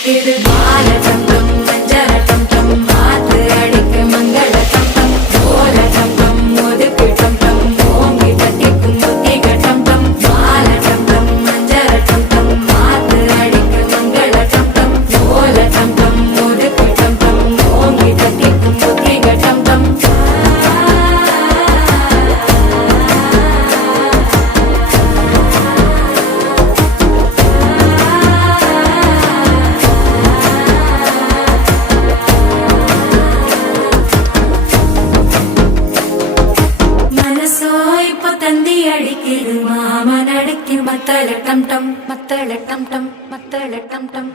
அடிக்குது மால டம் டம் மஞ்சள டம் டம் மாத்து அடிக்க மங்கள டம் டம் ஓல டம் டம் ஒதுக்கு டம் டம் ஓங்கி தட்டிக்கும் புத்திக டம் டம் மால டம் டம் மஞ்சள டம் டம் மாத்து அடிக்க மங்கள டம் டம் ஓல டம் டம் ஒதுக்கு டம் டம் ஓங்கி தட்டிக்கும் புத்திக டம் டம் தந்தி அடிக்குது மாமன் அடிக்கு மத்தள டம் டம் மத்தள டம் டம் மத்தள டம் டம்